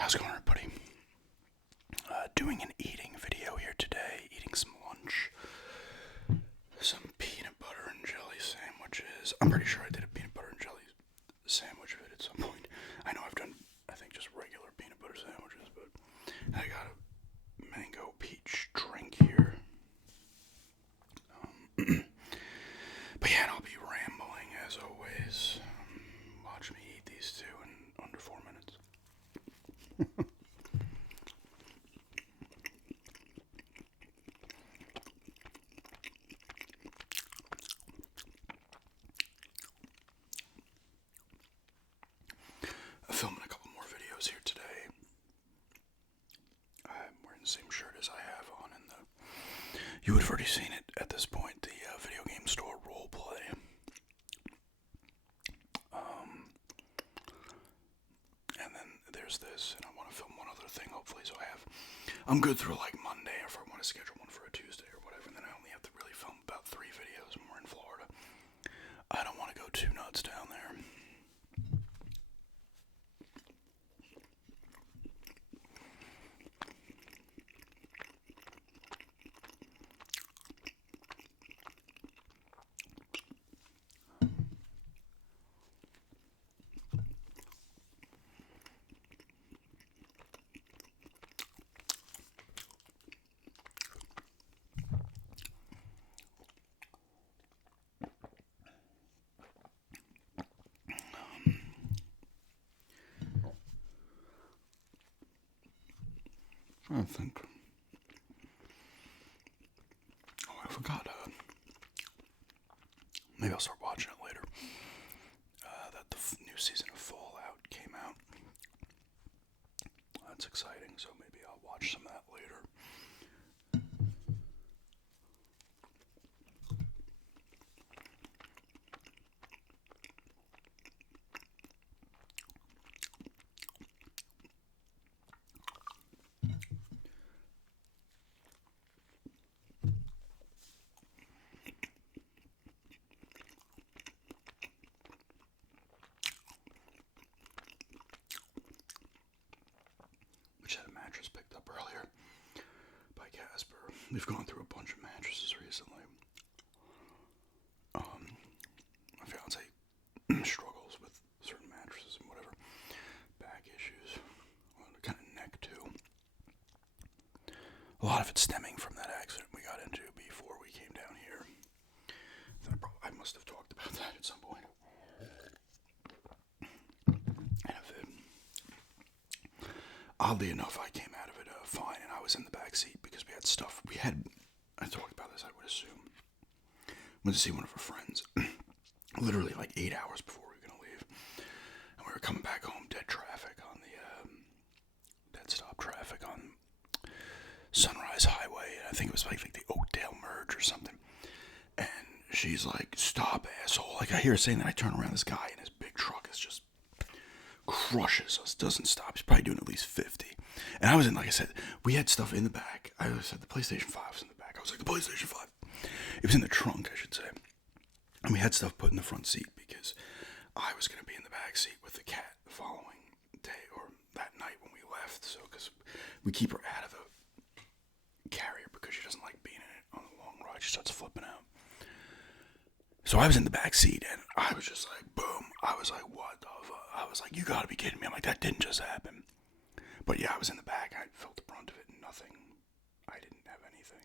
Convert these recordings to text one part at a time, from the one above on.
How's it going, everybody? Doing an eating video here today. Eating some lunch. Some peanut butter and jelly sandwiches. I'm pretty sure I did a peanut butter and jelly sandwich vid at some point. I know I've done, I think, just regular peanut butter sandwiches, but I got a mango peach drink here. But yeah, and I'll be rambling as always. Watch me eat these two in under 4 minutes. I'm filming a couple more videos here today. I'm wearing the same shirt as I have on in the... You would have already seen it at this point, the video game store roleplay. And then there's this, and I want to film one other thing, hopefully, so I'm good through like Monday, if I want to schedule one for a Tuesday or whatever, and then I only have to really film about 3 videos when we're in Florida. I don't want to go too nuts down there. I think. Oh, I forgot. Maybe I'll start watching it later. That the new season of Fallout came out. That's exciting, so maybe I'll watch some of that later. Which had a mattress picked up earlier by Casper. We've gone through a bunch of mattresses recently. My fiance struggles with certain mattresses and whatever. Back issues. Kind of neck too. A lot of it stemming from that accident we got into before we came down here. I must have talked about that at some point. And if it, oddly enough, I came out of it fine, and I was in the back seat because we had stuff. I talked about this, I would assume. Went to see one of our friends, literally like 8 hours before we were going to leave. And we were coming back home, dead traffic on the, dead stop traffic on Sunrise Highway. And I think it was like the Oakdale merge or something. And she's like, "Stop, asshole." Like, I hear her saying that. I turn around, this guy in his big truck is just crushes us, doesn't stop. He's probably doing at least 50. And I was in, like I said, we had stuff in the back. I said the PlayStation 5 was in the back. I was like, the PlayStation 5. It was in the trunk, I should say. And we had stuff put in the front seat because I was going to be in the back seat with the cat the following day or that night when we left. So, because we keep her out of the carrier because she doesn't like being in it on the long ride. She starts flipping out. So I was in the back seat, and I was just like, boom. I was like, what the fuck? I was like, you gotta be kidding me. I'm like, that didn't just happen. But yeah, I was in the back. I felt the brunt of it. Nothing. I didn't have anything.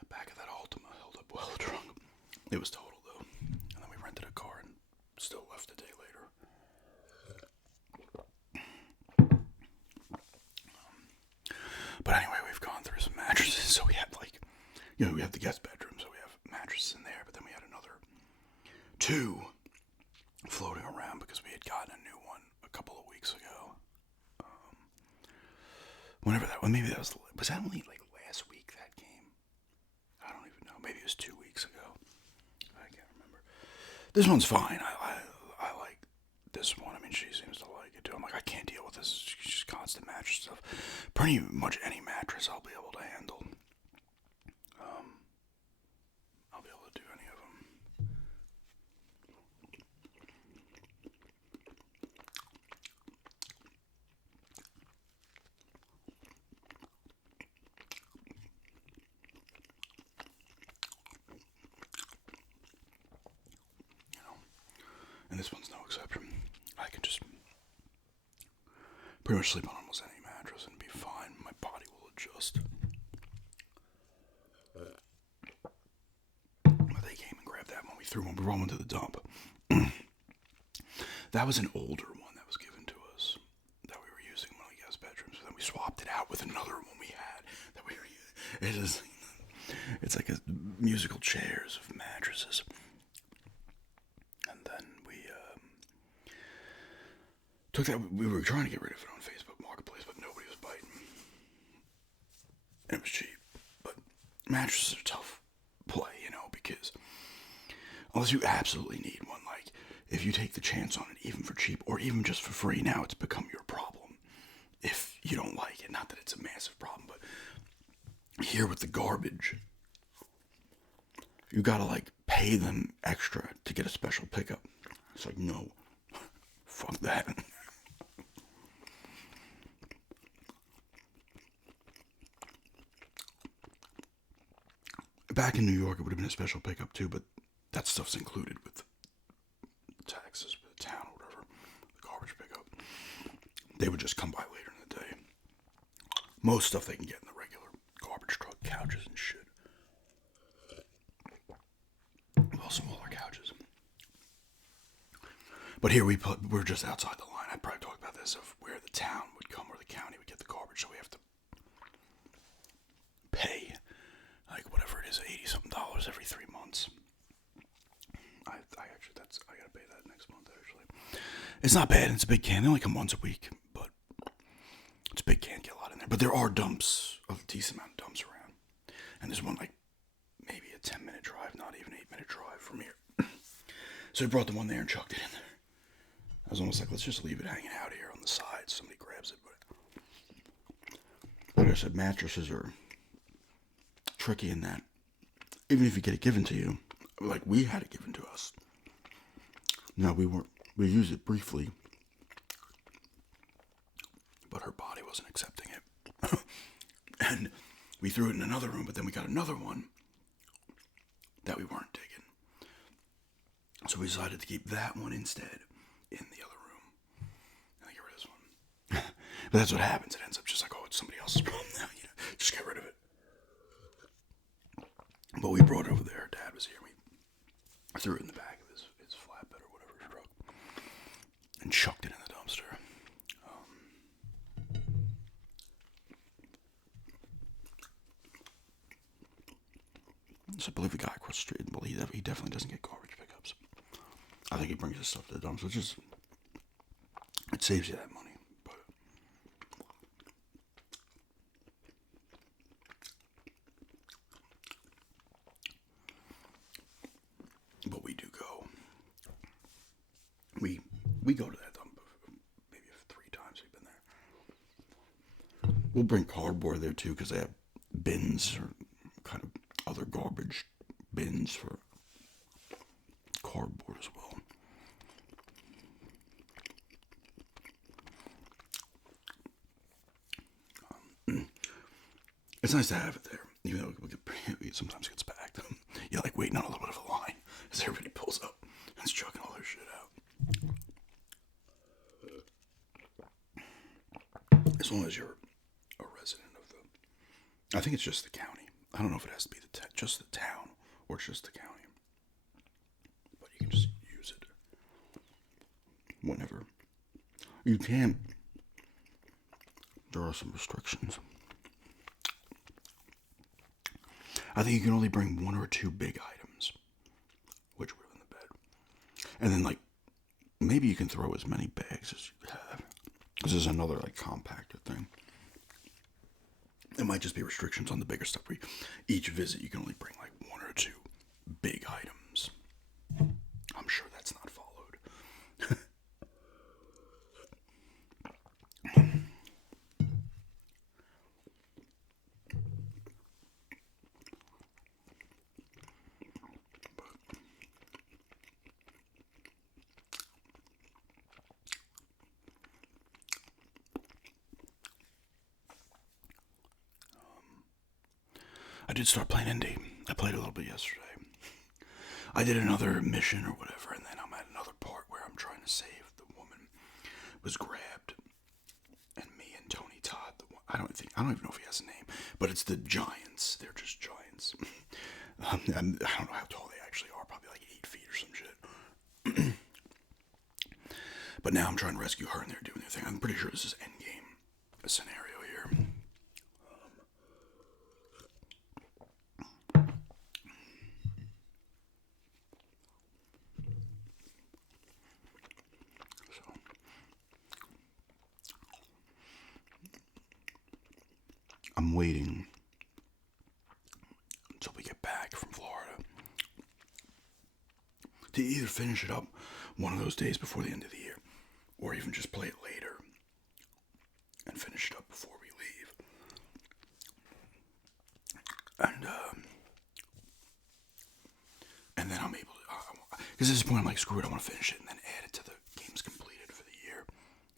The back of that Altima held up well drunk. It was total though. And then we rented a car and still left a day later. But anyway, we've gone through some mattresses. So we had like, we have the guest bedroom, so we have mattresses in there. But then we had another 2 floating around because we had gotten a new one a couple of weeks ago. Whenever that was, maybe that was that only like last week that came? I don't even know. Maybe it was 2 weeks ago. I can't remember. This one's fine. I like this one. I mean, she seems to Pretty much any mattress I'll be able to handle. I'll be able to do any of them. You know, and this one's no exception. I can just pretty much sleep on almost any mattress and be fine. My body will adjust. But they came and grabbed that when we threw one. We rolled into the dump. That was an older one that was given to us that we were using in one of the guest bedrooms. Then we swapped it out with another one we had that we were using. It's like a musical chairs of mattresses. And then we took that. We were trying to get rid of it on Facebook Marketplace, but nobody was biting. And it was cheap. But mattresses are tough play, because unless you absolutely need one, like if you take the chance on it, even for cheap or even just for free, now it's become your problem. If you don't like it, not that it's a massive problem, but here with the garbage, you gotta like pay them extra to get a special pickup. It's like, no, fuck that. Back in New York, it would have been a special pickup too, but that stuff's included with taxes for the town or whatever, the garbage pickup. They would just come by later in the day. Most stuff they can get in the regular garbage truck, couches and shit. Well, smaller couches. But here we're just outside the line. I probably talked about this, of where the town would come or the county would get the garbage, so we have to pay like whatever it is, $80-something every 3 months. I gotta pay that next month actually. It's not bad. It's a big can. They only come once a week, but it's a big can. Get a lot in there. But there are dumps, a decent amount of dumps around, and there's one like maybe a 10-minute drive, not even 8-minute drive from here. So we brought the one there and chucked it in there. I was almost like, let's just leave it hanging out here on the side. Somebody grabs it, but like I said, mattresses are tricky in that even if you get it given to you, like we had it given to us. Now we used it briefly, but her body wasn't accepting it. And we threw it in another room, but then we got another one that we weren't digging. So we decided to keep that one instead in the other room. And get rid of this one. But that's what happens. It ends up just like, oh, it's somebody else's problem now. Just get rid of it. But we brought it over there. Dad was here. We threw it in the back of his flatbed or whatever his truck and chucked it in the dumpster. So I believe the guy across the street, he definitely doesn't get garbage pickups. I think he brings his stuff to the dumpster. It saves you that money. But we do go. We go to that dump maybe 3 times we've been there. We'll bring cardboard there too, because they have bins or kind of other garbage bins for cardboard as well. It's nice to have it there, even though it sometimes gets packed. You're like waiting on a little bit of a line as everybody pulls up and is chucking all their shit out. As long as you're a resident of I think it's just the county. I don't know if it has to be just the town or it's just the county. But you can just use it whenever. You can. There are some restrictions. I think you can only bring 1 or 2 big items, which were in the bed. And then, like, maybe you can throw as many bags as you have. This is another, like, compactor thing. It might just be restrictions on the bigger stuff. Each visit, you can only bring, like, 1 or 2 big items. I'm sure that's not followed. did start playing indie. I played a little bit yesterday. I did another mission or whatever, and then I'm at another part where I'm trying to save the woman was grabbed, and me and Tony Todd. I don't even know if he has a name, but it's the giants. They're just giants. I don't know how tall they actually are. Probably like 8 feet or some shit. But now I'm trying to rescue her, and they're doing their thing. I'm pretty sure this is endgame scenario here. I'm waiting until we get back from Florida to either finish it up one of those days before the end of the year, or even just play it later and finish it up before we leave. And then I'm able to, because at this point I'm like, screw it, I want to finish it and then add it to the games completed for the year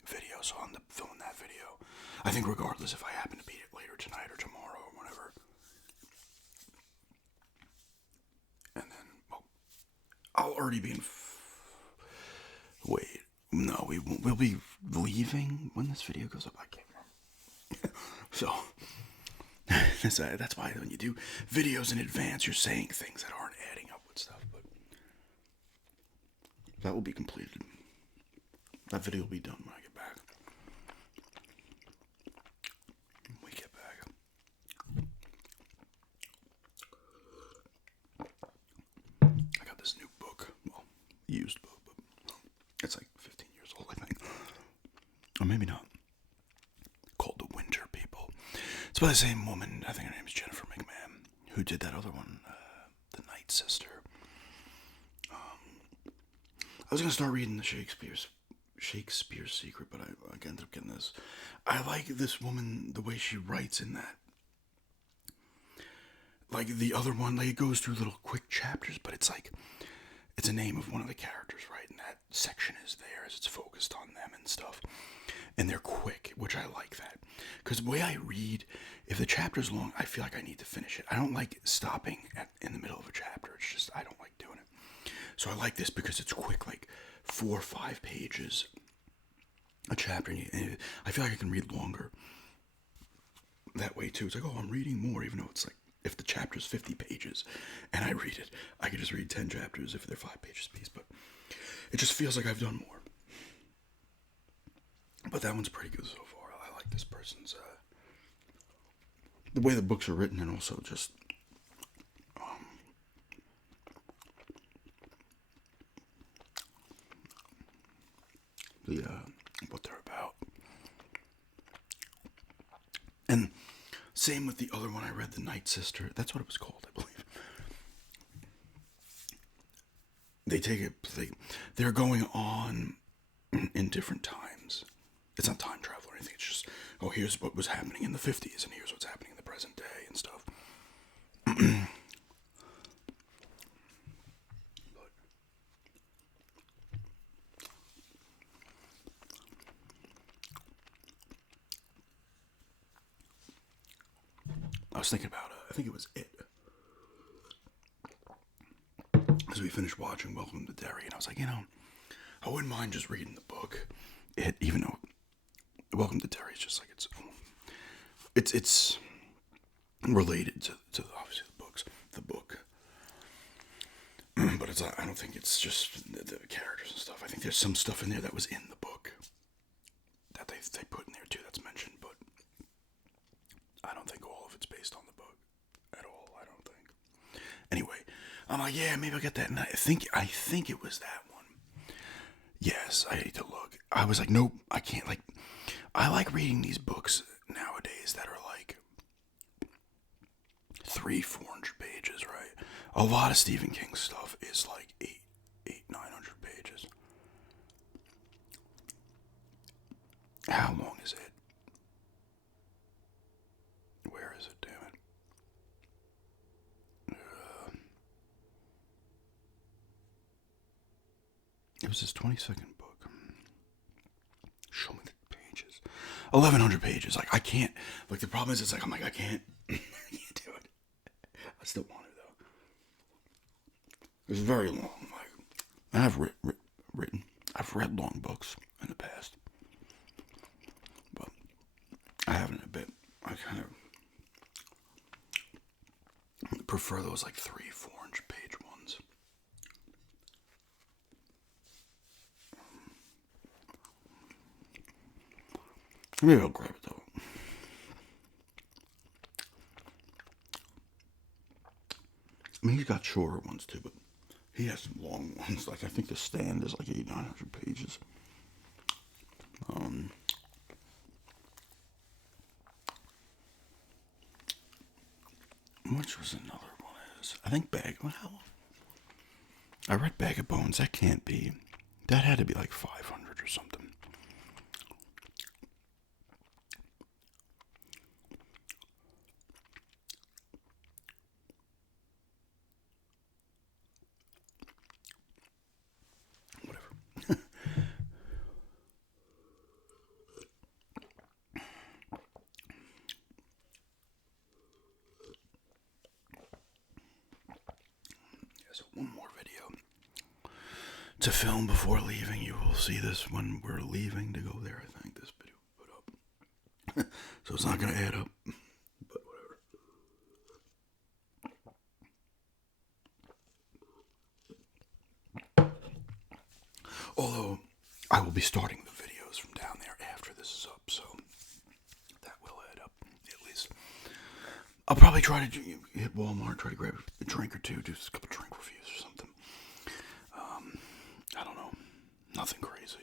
video. So I'll end up filming that video. I think regardless if I happen to beat it later tonight or tomorrow or whatever. And then, well, I'll already be in. Wait, no, we'll be leaving when this video goes up. I can't remember. So that's why when you do videos in advance, you're saying things that aren't adding up with stuff. But that will be completed. That video will be done when I get back. I got this new book, well, used book, but it's like 15 years old, I think. Or maybe not. Called The Winter People. It's by the same woman, I think her name is Jennifer McMahon, who did that other one, The Night Sister. I was going to start reading the Shakespeare's Secret, but I ended up getting this. I like this woman, the way she writes in that. Like the other one, like it goes through little quick chapters, but it's like, it's a name of one of the characters, right? And that section is there as it's focused on them and stuff. And they're quick, which I like that. Because the way I read, if the chapter's long, I feel like I need to finish it. I don't like stopping in the middle of a chapter. It's just, I don't like doing it. So I like this because it's quick, like 4 or 5 pages a chapter. And I feel like I can read longer that way too. It's like, oh, I'm reading more, even though it's like, if the chapter's 50 pages and I read it, I could just read 10 chapters if they're 5 pages a piece, but it just feels like I've done more. But that one's pretty good so far. I like this person's, the way the books are written, and also just, what they're about. And same with the other one I read, The Night Sister. That's what it was called, I believe. They take it, they're going on in different times. It's not time travel or anything. It's just, oh, here's what was happening in the 50s, and here's what's happening in the present day and stuff. I was thinking about I think it was It. Because we finished watching Welcome to Derry, and I was like, I wouldn't mind just reading the book. It, even though Welcome to Derry is just like it's related to obviously the book. But it's I don't think it's just the characters and stuff. I think there's some stuff in there that was in the book that they put in there too that's mentioned, but I don't think all of it's based on the book at all. I don't think. Anyway, I'm like, yeah, maybe I'll get that. And I think it was that one. Yes, I need to look. I was like, nope, I can't. Like, I like reading these books nowadays that are like 300-400 pages, right? A lot of Stephen King stuff is like 900 pages. How long is it? Where is it? Damn it. It was his 22nd book. Show me the pages. 1,100 pages. Like, I can't. Like, the problem is, it's like, I'm like, I can't do it. I still want to though. It's very long. Like, and I've I've read long books in the past, but I haven't a bit. I kind of prefer those like 300-400 page ones. Maybe I'll grab it though. I mean, he's got shorter ones too, but he has some long ones. Like I think the stand is like 800-900 pages. Um, which was another one is I think I read Bag of Bones. That can't be. That had to be like 500 or something. Whatever. Yeah, so one more video to film before leaving. You will see this when we're leaving to go there. I think this video put up. So it's not going to add up, but whatever. Although I will be starting the videos from down there after this is up, so that will add up at least. I'll probably try to hit Walmart, try to grab a drink or two, do a couple drink reviews or something. I don't know, nothing crazy.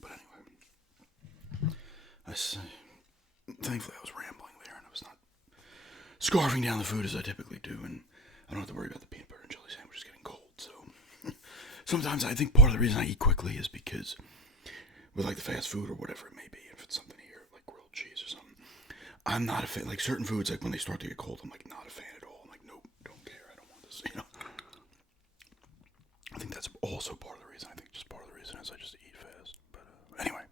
But anyway, thankfully I was rambling there and I was not scarfing down the food as I typically do, and I don't have to worry about the peanut butter and jelly sandwiches getting cold. So sometimes I think part of the reason I eat quickly is because with like the fast food or whatever it may be, if it's something here like grilled cheese or something, I'm not a fan. Like certain foods, like when they start to get cold, I'm like not a fan at all. I'm like, nope, don't care. I don't want this. I think that's also part of the reason. I think just part of the reason is I just eat fast. But anyway,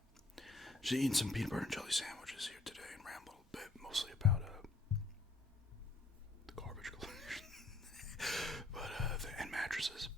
just eating some peanut butter and jelly sandwiches here today and ramble a little bit, mostly about the garbage collection, but and mattresses.